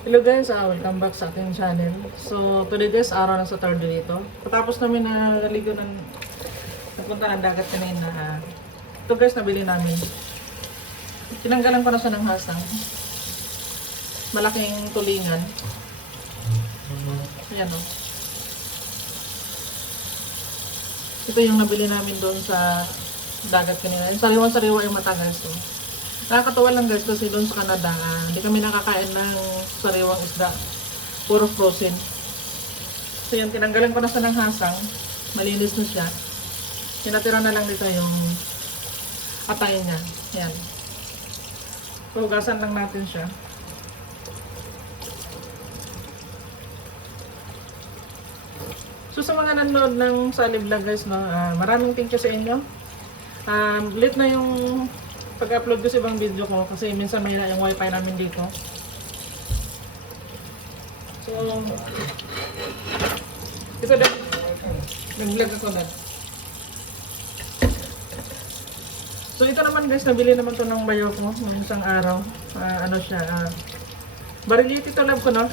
Hello guys, ah, welcome back sa ating channel. So, today guys, araw na sa third dito. Patapos namin na naligo ng napunta ng dagat kanina. ah, ito guys, nabili namin. Tinanggalan ko na siya ng hasang. Malaking tulingan. Ayan o. Ito yung nabili namin doon sa dagat kanina. Yung sariwan-sariwa yung mata guys. Nakakatawa lang guys kasi doon sa Canada, hindi kami nakakain ng sariwang isda. Puro frozen. So yun, tinanggalan ko na siya ng hasang. Malinis na siya. Tinatira na lang dito yung atay niya. Yan. So, lang natin siya. So sa mga nanonood ng Salib Vlog guys, no, ah, maraming thank you sa inyo. Um, late na yung pag-upload ko sa ibang video ko kasi minsan may yung wifi namin dito. So, ito din. Nag-vlog ako na. So ito naman guys, nabili naman to ng bayo ko ng isang araw. Ah, ano siya, uh, Bariliti to love ko no?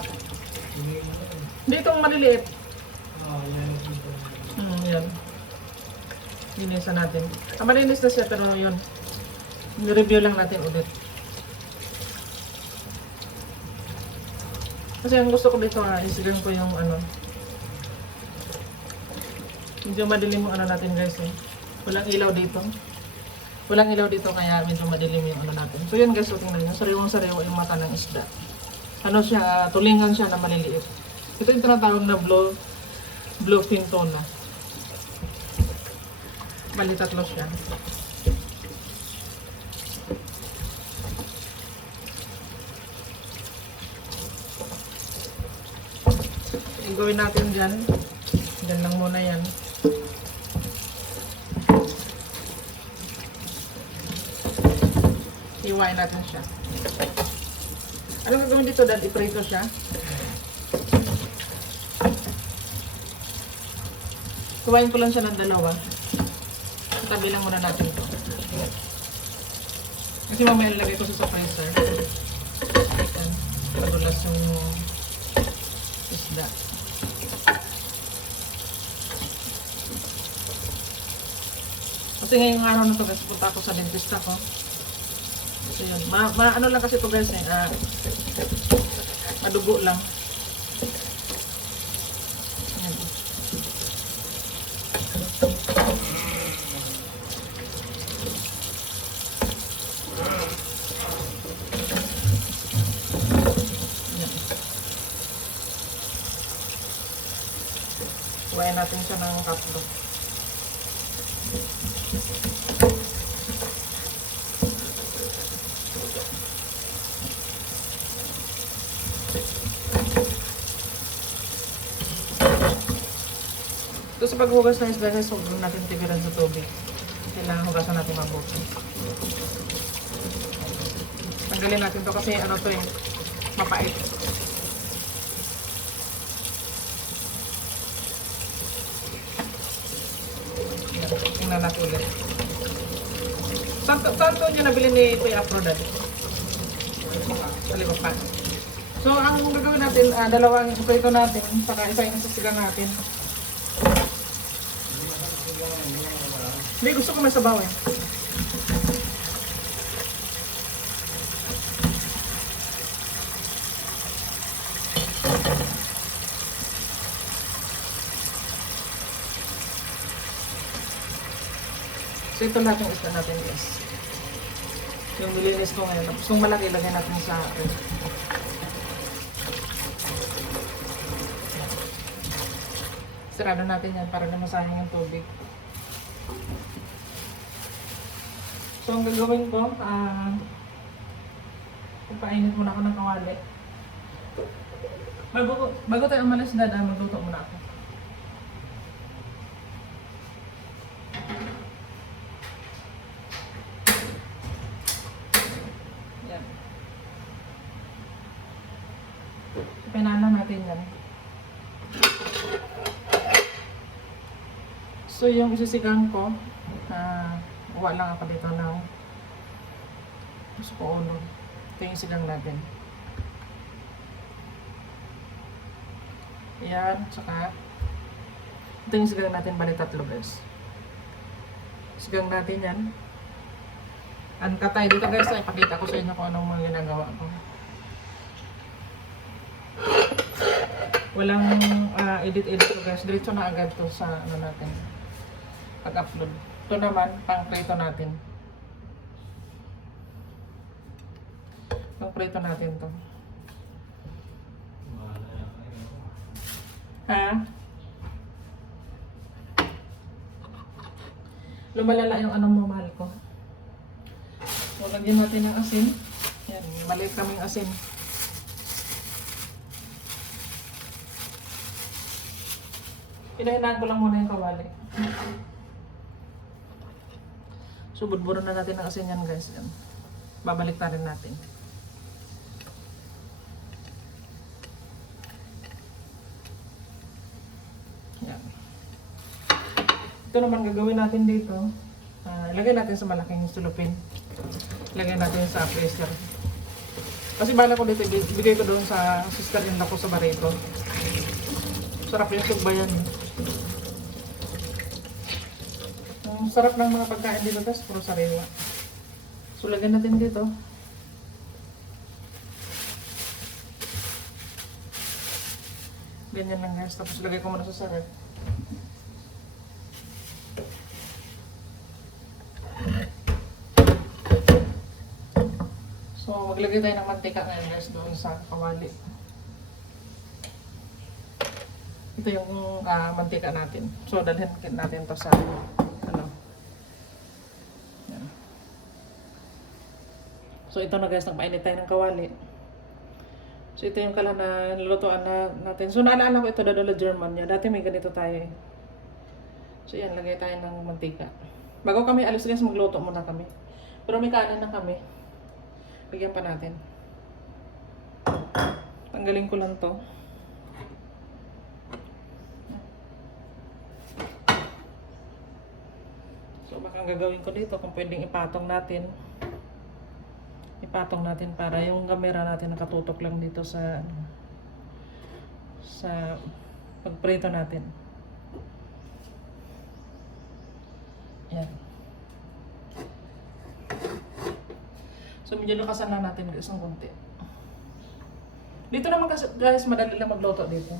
Hindi itong maliliit. Hmm, yan. Linisan natin. Ah, malinis na siya pero yun. Review lang natin ulit. Kasi ang gusto ko dito ah, isigang ko yung ano. Medyo madilim yung ano natin guys eh. Walang ilaw dito. Walang ilaw dito kaya medyo madilim yung ano natin. So yun guys, so tingnan nyo. Sariwang sariwa yung mata ng isda. Ano siya, tulingan siya na maliliit. Ito yung tinatawag na blue, bluefin tuna. Bali tatlo siya. Yung gawin natin dyan. Dyan lang muna yan. Iwain natin siya. Ano gagawin dito dahil iprito siya? Kuhain ko lang siya ng dalawa. Tabi lang muna natin ito. Kasi mamaya ilagay ko sa freezer. Ayan. Madulas yung isda. Kasi ngayong araw na to guys, punta ako sa dentista ko. So yun, ma, ma ano lang kasi to guys eh, ah, madugo lang. Ayan. Ayan. Kuhain natin siya ng tatlo. Sa paghugas ng isda guys, huwag natin tigilan sa tubig. Kailangan hugasan natin mabuti. Tanggalin natin to kasi ano to eh, mapait. Tingnan natin ulit. Saan, saan to niya nabili ni Kuya Aphrodite? Sa Limapan. So, ang gagawin natin, ah, dalawang ito natin, saka isa yung sasigang natin. Hindi, gusto ko may sabaw eh. So ito lahat yung isda natin guys. Yung nilinis ko ngayon. Tapos yung malaki, lagay natin sa akin. Sarado natin yan para na masayang yung tubig. So, ang gagawin ko, ah, papainit muna ako ng kawali. Bago, bago tayo umalis dad, ah, magluto muna ako. Yan. Pinala natin yan. So, yung isisigang ko, Uwa lang ako dito ng gusto ko ulo. Ito yung sigang natin. Yan, tsaka ito yung sigang natin bali tatlo guys. Sigang natin yan. Ang katay dito guys, ay pakita ko sa inyo kung anong mga ginagawa ko. Walang ah, edit-edit guys. Diretso na agad to sa ano natin. Pag-upload. Ito naman, pang prito natin. Pang prito natin to. Ha? Lumalala yung anong mamahal ko. So, lagyan natin ng asin. Yan, maliit kaming asin. Pinahinaan ko lang muna yung kawali. So, budburan na natin ng asin yan guys. Yan. Babalik na rin natin. Yan. Ito naman gagawin natin dito. Ah, ilagay natin sa malaking sulupin. Ilagay natin sa freezer. Kasi bala ko dito, bi- bigay ko doon sa sister-in-law ko sa Barreto. Sarap yung tugbayan. Ang sarap ng mga pagkain dito, guys. Puro sariwa. So, lagyan natin dito. Ganyan lang guys. Tapos lagay ko muna sa sarap. So, maglagay tayo ng mantika ngayon guys doon sa kawali. Ito yung ah, mantika natin. So, dalhin natin to sa ano. Yan. So, ito na guys, nagpainit tayo ng kawali. So, ito yung kala na nilutuan na natin. So, naalala ko ito, Dadala German niya. Dati may ganito tayo eh. So, yan, lagay tayo ng mantika. Bago kami alis guys, magluto muna kami. Pero may kanin na kami. Bigyan pa natin. Tanggalin ko lang to. So baka ang gagawin ko dito kung pwedeng ipatong natin. Ipatong natin para yung camera natin nakatutok lang dito sa ano, sa pagprito natin. Yan. So medyo lakasan lang natin guys ng konti. Dito naman kasi guys, madali lang magluto dito.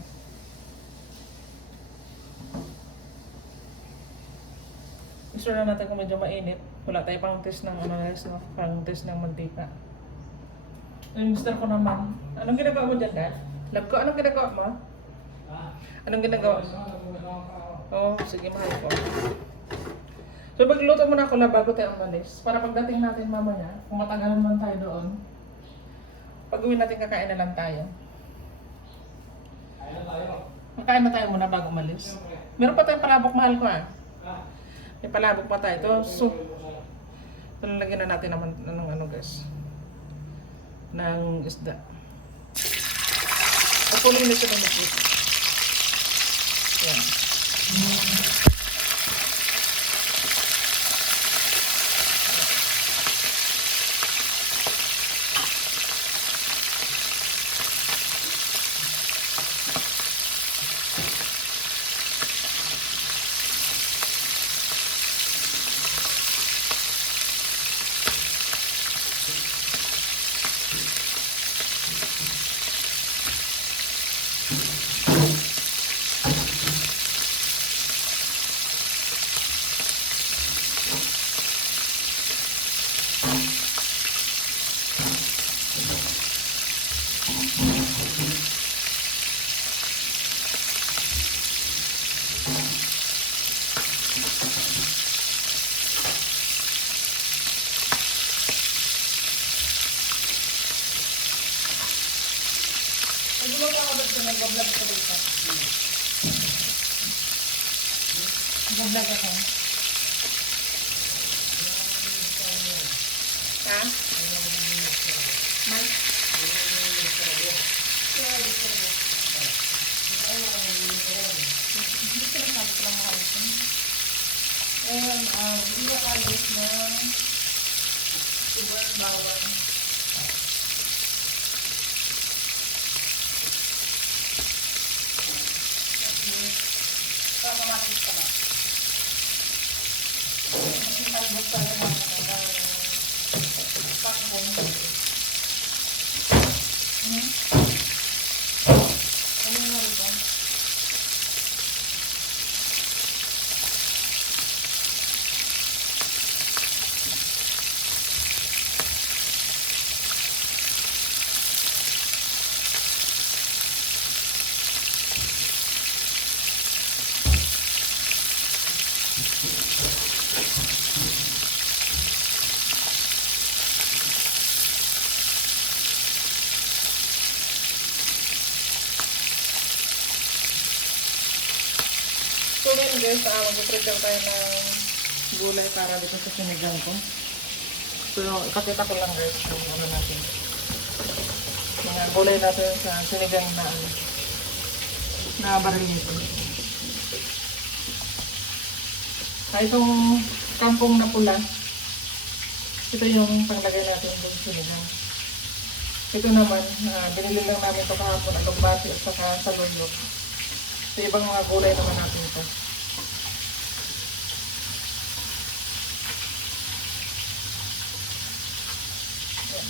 Gusto na natin kung medyo mainit. Wala tayo pang test ng ano guys, no? pang test ng mantika. Yung mister ko naman, anong ginagawa mo dyan, Dad? Love ko, anong ginagawa mo? Anong ginagawa mo? Oh, sige, mahal ko. So, magluto muna ako na bago tayo umalis. Para pagdating natin mamaya, kung matagalan man tayo doon, pag uwi natin kakain na lang tayo. Makain na tayo muna bago umalis. Meron pa tayong palabok mahal ko ah. May palabok pa tayo. Ito, so, lalagyan na natin naman ng ano guys. Ng isda. Papuloy na siya ng. Yan. Bye. Ayan, um, hindi ka kalis na sugar bawang. Mag-prepare tayo ng gulay para dito sa sinigang ko. So ipakita ko lang guys yung ano natin. Mga gulay natin sa sinigang na ano, na baril nito. Ah, itong kampong na pula, ito yung panglagay natin sa sinigang. Ito naman, ah, binili lang namin ito kahapon at bati at saka sa luyok. Sa ibang mga gulay naman natin ito. Yan.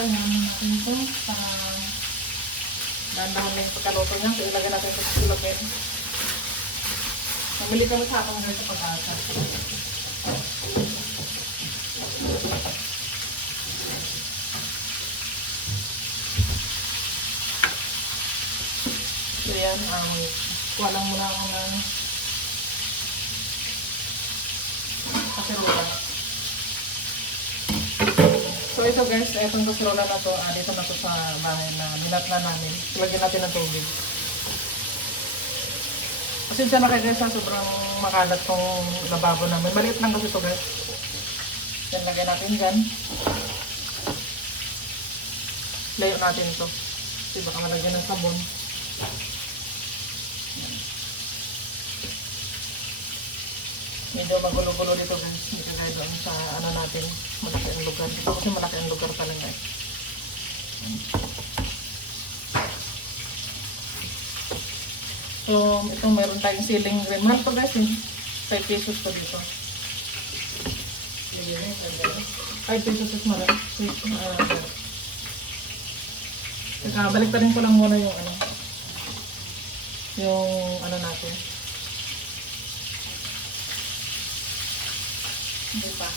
Naman natin ito para dahan-dahan lang yung pagkaluto niya. So ilagay natin sa silagin. Namili kami sa akong sa pag-asa. So yan, um, kuha lang muna ako ng kaserola. Ito guys, itong kaserola na to, ah, dito na to sa bahay na minat na namin. Lagyan natin ng tubig. Kasi siya na kayo guys, ah, sobrang makalat tong lababo namin. Maliit lang kasi to guys. Yan, lagyan natin dyan. Layo natin to. Kasi baka malagyan ng sabon. Medyo magulo-gulo dito guys. Kagaya doon sa ano natin. Malaki ang lugar. Dito kasi malaki ang lugar talaga eh. So, ito meron tayong ceiling rim. Mahal to guys eh. 5 pesos to dito. 5 pesos is malaki. Uh, Teka, balik rin ko lang muna yung ano. Yung ano natin. Hindi pa.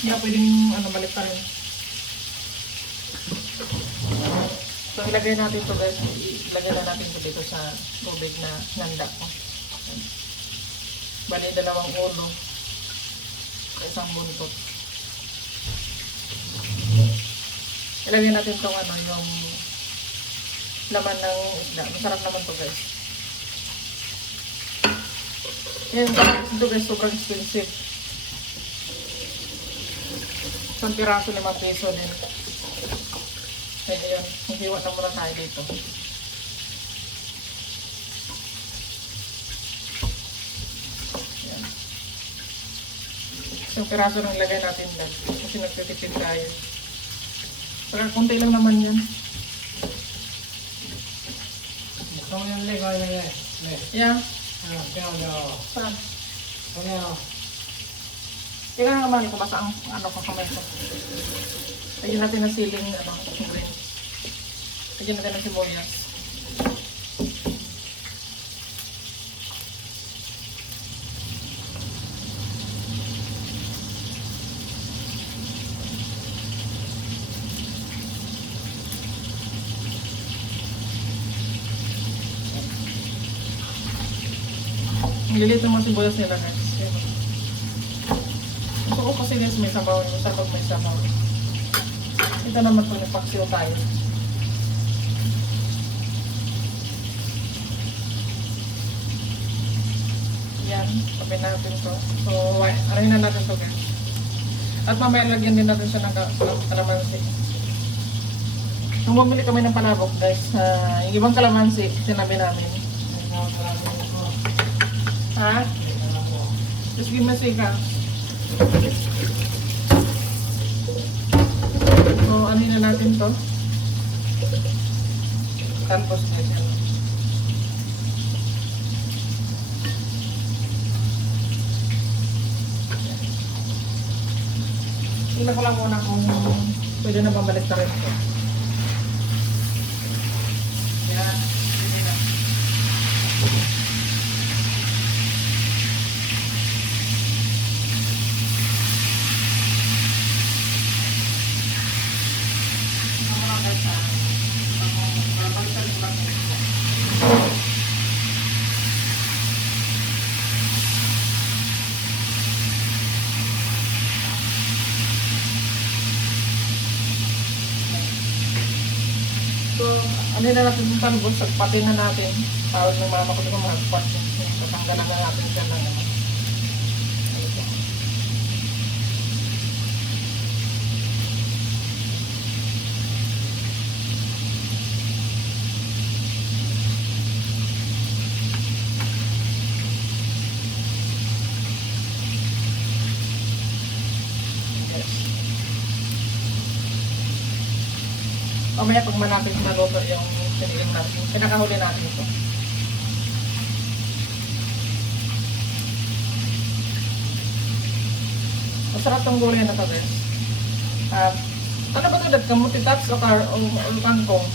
Hindi na pwedeng ano, balik pa rin. So, ilagay natin ito guys. Ilagay na natin ito dito sa tubig na nanda ko. Bali, dalawang ulo. Sa isang buntot. Ilagay natin itong ano, yung laman ng isda. Masarap naman to guys. Ngayon, ito guys, sobrang expensive. Isang piraso, limang piso din. Kaya yun, hiwa na muna tayo dito. Yan. Isang piraso lang ilagay natin lang. Kasi nagtitipid tayo. Saka konti lang naman yan. lên coi này này này Yeah. À, theo giờ Saan? theo Teka nga naman, kung ang ano ko kamay ko. Lagyan natin ng siling, ano, green. Lagyan natin ng sibuyas. Ang lilit ng mga sibuyas nila guys. Gusto ko kasi guys may sabaw. Yung sarap may sabaw. Ito naman po nagpaksiw tayo. Yan. Tapin natin to. So, arahin na natin to guys. At mamaya lagyan din natin siya ng ka- ng kalamansi. Nung bumili kami ng palabok guys, ah, yung ibang kalamansi, sinabi namin. Ha? Just give me a second. na natin to. Tapos guys, ano. Tingnan ko lang muna kung pwede na bumalik na rin ito. Yan, pwede na. Tingnan ko lang guys, ah. Kung babalikan ko lang ito. So, ano na natin yung talbos, pati na natin. Tawag ng mama ko na mag-pot. Tatanggalan na natin siya Mamaya pag malapit na luto yung piniling natin, pinakahuli natin ito. Masarap tong gulay na to guys. At, ano ba ito dad? Kamuti taps o, kar o, o kangkong?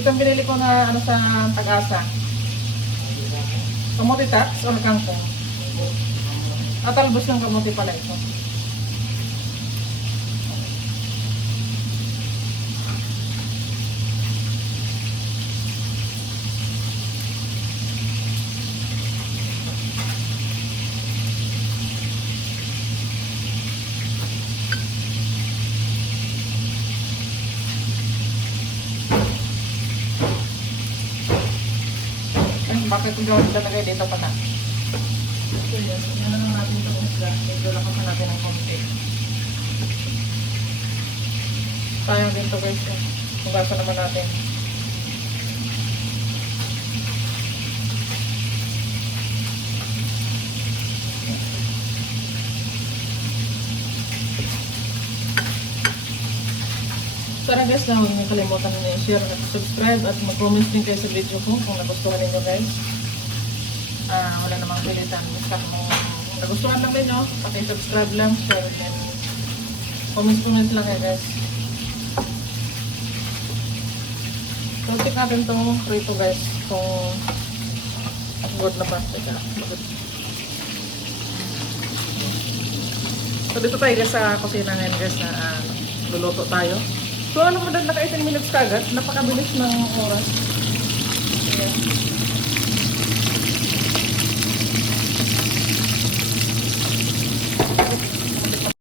Itong binili ko na ano sa Tagasa. Kamuti taps o kangkong? At talbos ng kamuti pala ito. Ay, bakit yung gawin talaga dito pa na? So yun, yan lang natin itong isda. Medyo lakasan natin ng konti. Sayang din to guys. Hugasan naman natin. Tara guys, na huwag niyo kalimutan na i-share at subscribe at mag-comment din kayo sa video ko kung nagustuhan ninyo guys. Ah, wala namang pilitan. Basta kung nagustuhan lang ninyo, paki-subscribe lang, share and comment-comment lang kayo guys. So, check natin itong rito guys kung good na ba. Teka, bakit? So, dito tayo guys sa kusina ngayon guys na ah, luluto tayo. So, alam mo dahil naka 18 minutes kagad, napakabilis ng oras. Ayan.